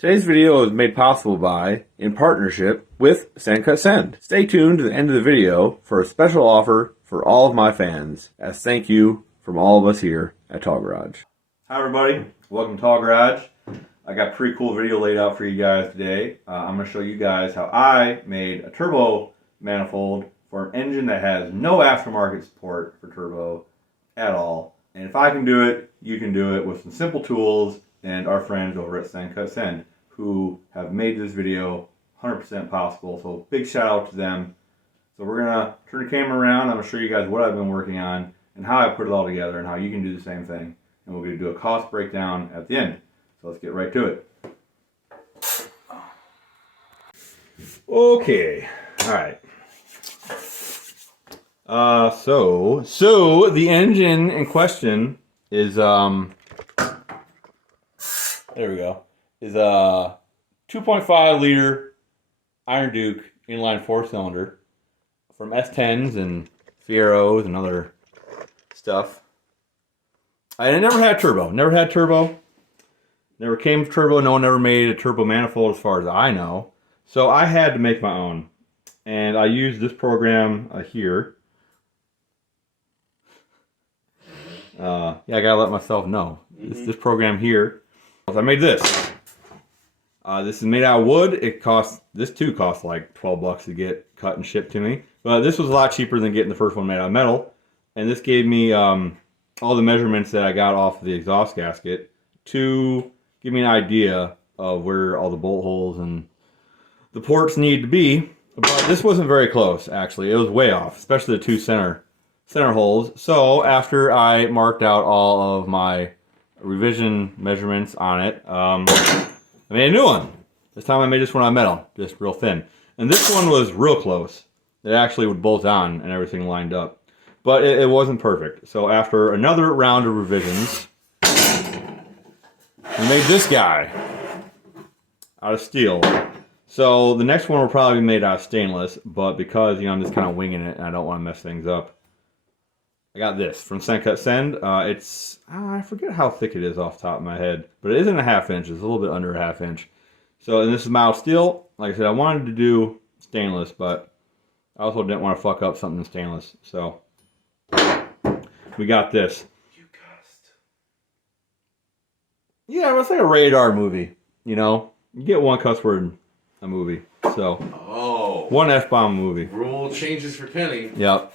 Today's video is made possible by, in partnership with Send Cut Send. Stay tuned to the end of the video for a special offer for all of my fans, as thank you from all of us here at Tall Garage. Hi everybody, welcome to Tall Garage. I got a pretty cool video laid out for you guys today. I'm going to show you guys how I made a turbo manifold for an engine that has no aftermarket support for turbo at all. And if I can do it, you can do it with some simple tools and our friends over at Send Cut Send, who have made this video 100% possible. So big shout out to them. So we're gonna turn the camera around. I'm gonna show you guys what I've been working on and how I put it all together and how you can do the same thing. And we're gonna do a cost breakdown at the end. So let's get right to it. Okay, all right. So the engine in question is there we go. Is a 2.5 liter Iron Duke inline 4-cylinder from S10s and Fieros and other stuff. I never had turbo. Never came with turbo. No one ever made a turbo manifold as far as I know. So I had to make my own. And I used this program here. Yeah, I gotta let myself know. This program here. I made this. This is made out of wood. This too cost like 12 bucks to get cut and shipped to me. But this was a lot cheaper than getting the first one made out of metal. And this gave me all the measurements that I got off of the exhaust gasket to give me an idea of where all the bolt holes and the ports need to be. But this wasn't very close, actually. It was way off, especially the two center holes. So after I marked out all of my revision measurements on it, I made a new one. This time I made this one out of metal, just real thin. And this one was real close. It actually would bolt on and everything lined up. But it wasn't perfect. So after another round of revisions, we made this guy out of steel. So the next one will probably be made out of stainless, but because I'm just kind of winging it and I don't want to mess things up, I got this from Send Cut Send. I forget how thick it is off the top of my head, but it isn't a ½ inch. It's a little bit under a ½ inch. So, and this is mild steel. Like I said, I wanted to do stainless, but I also didn't want to fuck up something stainless. So, we got this. You cussed. Yeah, it's like a radar movie. You get one cuss word in a movie. So, one F-bomb movie. Rule changes for Penny. Yep.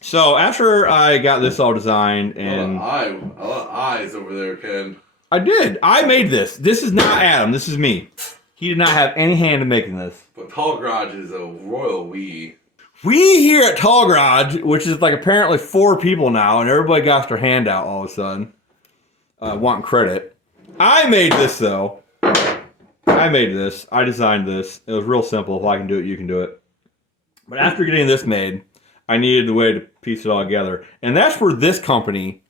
So after I got this all designed and a lot of eyes over there, Ken. I did. I made this. This is not Adam. This is me. He did not have any hand in making this. But Tall Garage is a royal we. We here at Tall Garage, which is like apparently 4 people now, and everybody got their hand out all of a sudden, wanting credit. I made this though. I made this. I designed this. It was real simple. If I can do it, you can do it. But after getting this made, I needed a way to piece it all together. And that's where this company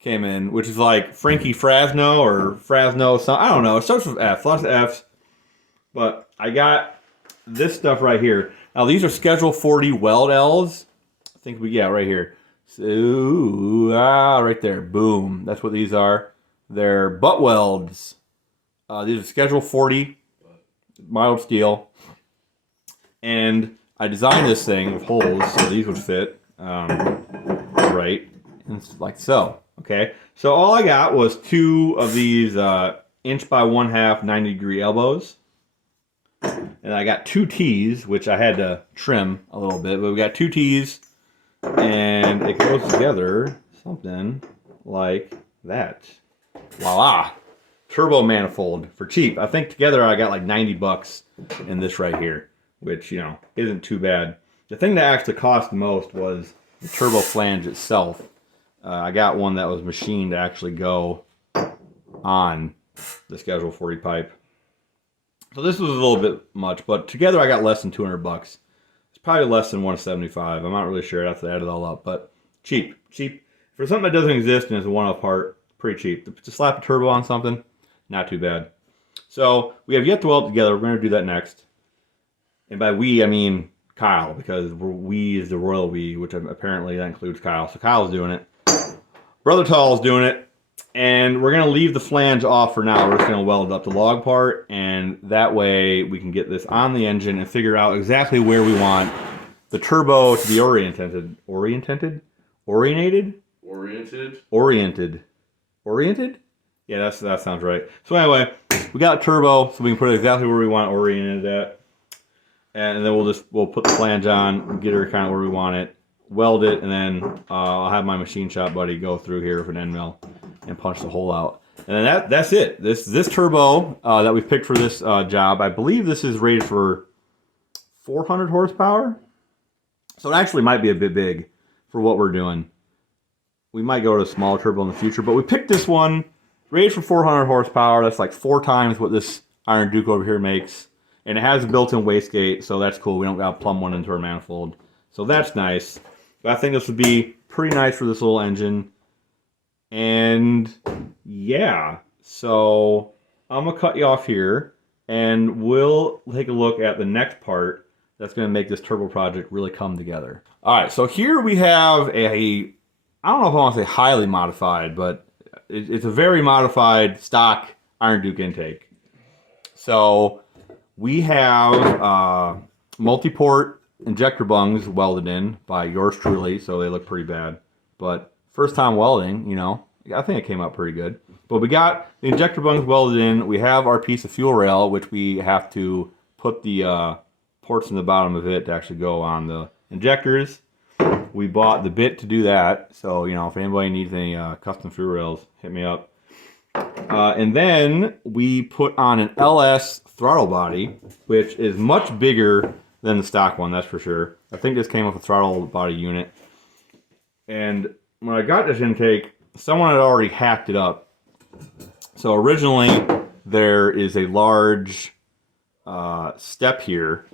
came in, which is like Frankie Frasno or Frasno, I don't know. It starts with F, lots of Fs. But I got this stuff right here. Now these are Schedule 40 weld Ls. I think we got right here. So, right there. Boom. That's what these are. They're butt welds. These are Schedule 40 mild steel. And I designed this thing with holes so these would fit right, and like so. Okay, so all I got was 2 of these 1 1/2 90-degree elbows, and I got 2 T's, which I had to trim a little bit, but we got 2 T's, and it goes together something like that. Voila! Turbo manifold for cheap. I think together I got like 90 bucks in this right here, which, isn't too bad. The thing that actually cost the most was the turbo flange itself. I got one that was machined to actually go on the Schedule 40 pipe. So this was a little bit much, but together I got less than 200 bucks. It's probably less than 175. I'm not really sure. I have to add it all up, but cheap. Cheap. For something that doesn't exist and is a one-off part, pretty cheap. To slap a turbo on something, not too bad. So we have yet to weld it together. We're going to do that next. And by we, I mean Kyle, because we is the royal we, which apparently that includes Kyle. So Kyle's doing it. Brother Tall's doing it. And we're going to leave the flange off for now. We're just going to weld up the log part, and that way we can get this on the engine and figure out exactly where we want the turbo to be oriented. Yeah, that sounds right. So anyway, we got turbo, so we can put it exactly where we want it oriented at. And then we'll put the flange on, get her kind of where we want it, weld it, and then I'll have my machine shop buddy go through here with an end mill and punch the hole out. And then that's it. This turbo that we picked for this job, I believe this is rated for 400 horsepower. So it actually might be a bit big for what we're doing. We might go to a smaller turbo in the future, but we picked this one rated for 400 horsepower. That's like 4 times what this Iron Duke over here makes. And it has a built-in wastegate, so that's cool. We don't got to plumb one into our manifold. So that's nice. But I think this would be pretty nice for this little engine. And yeah, so I'm going to cut you off here, and we'll take a look at the next part that's going to make this turbo project really come together. All right, so here we have I don't know if I want to say highly modified, but it's a very modified stock Iron Duke intake. So we have multi-port injector bungs welded in by yours truly, so they look pretty bad. But first time welding, you know, I think it came out pretty good. But we got the injector bungs welded in. We have our piece of fuel rail, which we have to put the ports in the bottom of it to actually go on the injectors. We bought the bit to do that. So, you know, if anybody needs any custom fuel rails, hit me up. And then we put on an LS throttle body, which is much bigger than the stock one, that's for sure. I think this came with a throttle body unit. And when I got this intake, someone had already hacked it up. So originally, there is a large step here,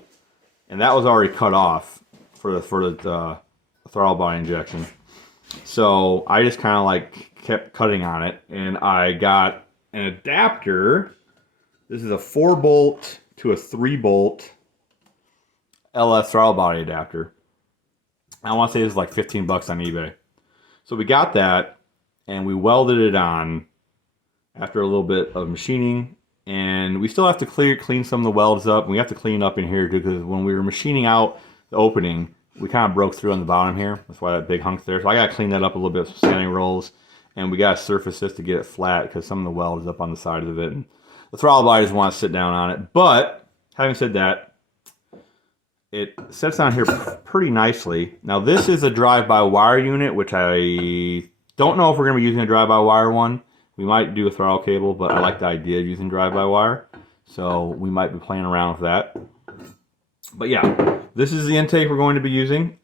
and that was already cut off for the throttle body injection. So I just kind of like kept cutting on it, and I got an adapter. This is a 4-bolt to a 3-bolt LS throttle body adapter. I want to say it was like 15 bucks on eBay. So we got that, and we welded it on after a little bit of machining, and we still have to clean some of the welds up. We have to clean up in here too, because when we were machining out the opening, we kind of broke through on the bottom here. That's why that big hunk's there. So I got to clean that up a little bit with sanding rolls, and we got to surface this to get it flat because some of the weld is up on the side of it. And the throttle body doesn't want to sit down on it. But having said that, it sits on here pretty nicely. Now this is a drive-by-wire unit, which I don't know if we're going to be using a drive-by-wire one. We might do a throttle cable, but I like the idea of using drive-by-wire. So we might be playing around with that. But yeah, this is the intake we're going to be using.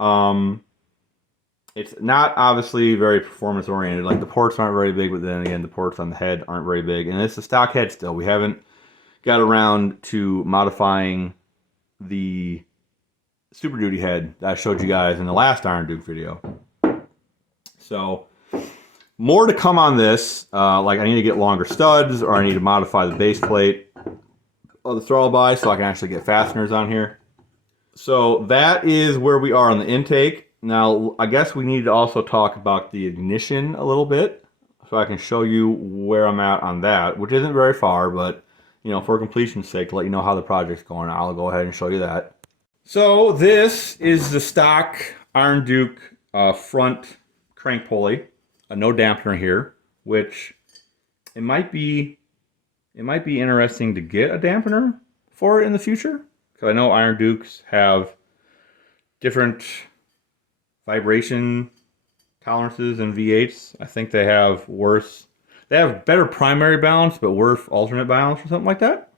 It's not obviously very performance oriented. Like the ports aren't very big, but then again, the ports on the head aren't very big. And it's a stock head still. We haven't got around to modifying the Super Duty head that I showed you guys in the last Iron Duke video. So more to come on this. Like I need to get longer studs, or I need to modify the base plate of the throttle body so I can actually get fasteners on here. So that is where we are on the intake. Now, I guess we need to also talk about the ignition a little bit, so I can show you where I'm at on that, which isn't very far, but, you know, for completion's sake, to let you know how the project's going, I'll go ahead and show you that. So this is the stock Iron Duke front crank pulley, no dampener here, which it might be interesting to get a dampener for it in the future, because I know Iron Dukes have different vibration tolerances and V8s. I think they have better primary balance, but worse alternate balance or something like that.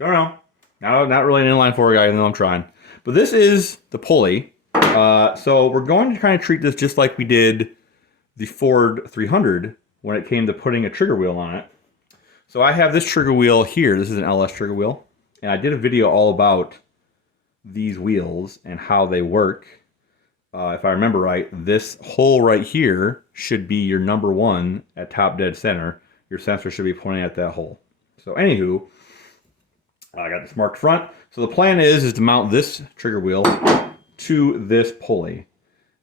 Don't know. Not really an inline four guy, even though I'm trying. But this is the pulley. So we're going to kind of treat this just like we did the Ford 300 when it came to putting a trigger wheel on it. So I have this trigger wheel here. This is an LS trigger wheel. And I did a video all about these wheels and how they work. If I remember right, this hole right here should be your number 1 at top dead center. Your sensor should be pointing at that hole. So anywho, I got this marked front. So the plan is to mount this trigger wheel to this pulley.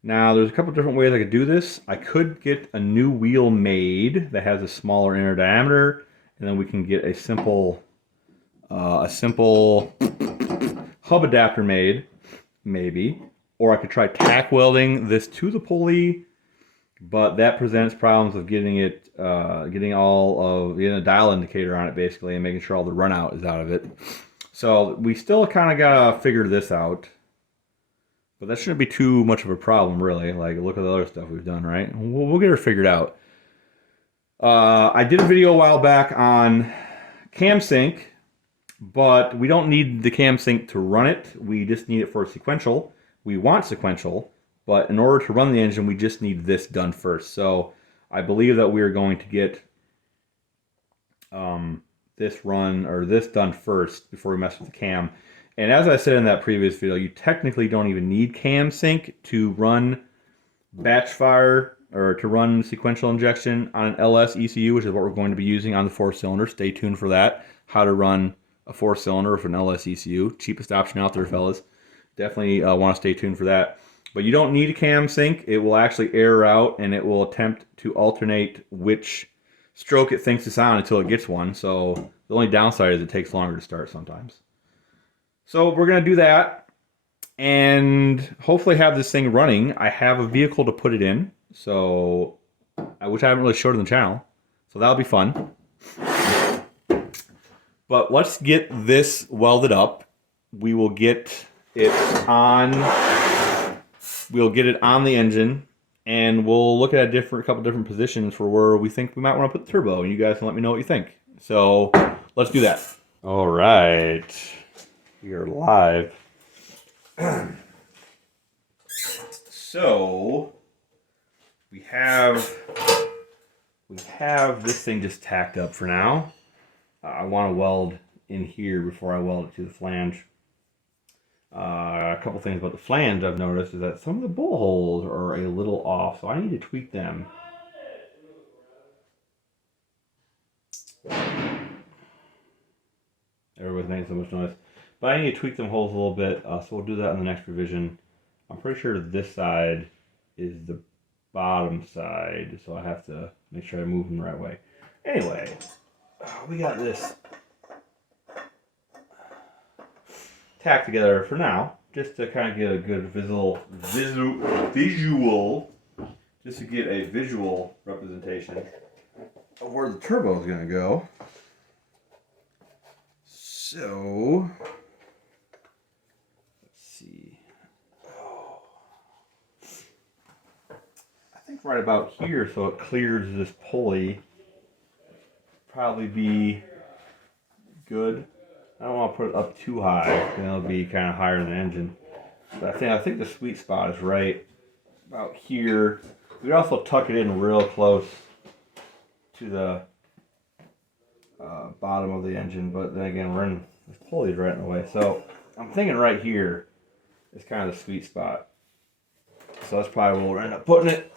Now, there's a couple different ways I could do this. I could get a new wheel made that has a smaller inner diameter, and then we can get a simple hub adapter made, maybe. Or I could try tack welding this to the pulley, but that presents problems of getting it, getting a dial indicator on it basically, and making sure all the runout is out of it. So we still kind of gotta figure this out. But that shouldn't be too much of a problem, really. Like, look at the other stuff we've done, right? We'll get her figured out. I did a video a while back on cam sync, but we don't need the cam sync to run it. We just need it for sequential. We want sequential, but in order to run the engine, we just need this done first. So I believe that we are going to get this done first before we mess with the cam. And as I said in that previous video, you technically don't even need cam sync to run batch fire or to run sequential injection on an LS ECU, which is what we're going to be using on the 4-cylinder. Stay tuned for that. How to run a 4-cylinder with an LS ECU. Cheapest option out there, fellas. Definitely want to stay tuned for that. But you don't need a cam sync. It will actually air out, and it will attempt to alternate which stroke it thinks it's on until it gets one. So the only downside is it takes longer to start sometimes. So we're going to do that and hopefully have this thing running. I have a vehicle to put it in, so which I haven't really showed on the channel. So that'll be fun. But let's get this welded up. We will get it on the engine, and we'll look at a couple different positions for where we think we might want to put the turbo, and you guys can let me know what you think. So let's do that. All right. We are live. So we have this thing just tacked up for now. I want to weld in here before I weld it to the flange. A couple things about the flange I've noticed is that some of the bowl holes are a little off, so I need to tweak them. Everybody's making so much noise. But I need to tweak them holes a little bit, so we'll do that in the next revision. I'm pretty sure this side is the bottom side, so I have to make sure I move them the right way. Anyway, we got this tacked together for now, just to kind of get a good visual, just to get a visual representation of where the turbo is going to go. So see. I think right about here, so it clears this pulley, probably be good. I don't want to put it up too high, then it'll be kind of higher than the engine. But I think the sweet spot is right about here. We could also tuck it in real close to the bottom of the engine, but then again, this pulley's right in the way. So I'm thinking right here is kind of the sweet spot. So that's probably where we'll end up putting it.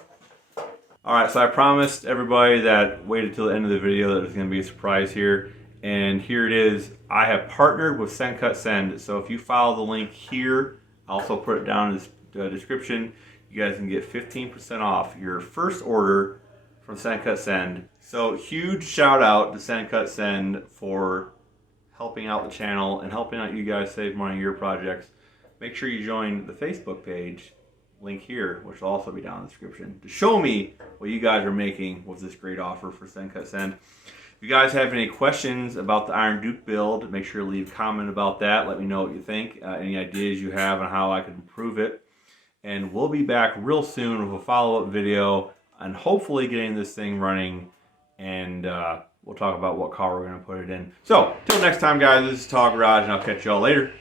Alright, so I promised everybody that waited till the end of the video that there's going to be a surprise here. And here it is. I have partnered with Send Cut Send. So if you follow the link here, I'll also put it down in the description. You guys can get 15% off your first order from Send Cut Send. So huge shout out to Send Cut Send for helping out the channel and helping out you guys save money on your projects. Make sure you join the Facebook page, link here, which will also be down in the description, to show me what you guys are making with this great offer for Send Cut Send. If you guys have any questions about the Iron Duke build, make sure to leave a comment about that. Let me know what you think, any ideas you have on how I can improve it. And we'll be back real soon with a follow-up video and hopefully getting this thing running, and we'll talk about what car we're going to put it in. So, till next time, guys, this is Tall Garage, and I'll catch y'all later.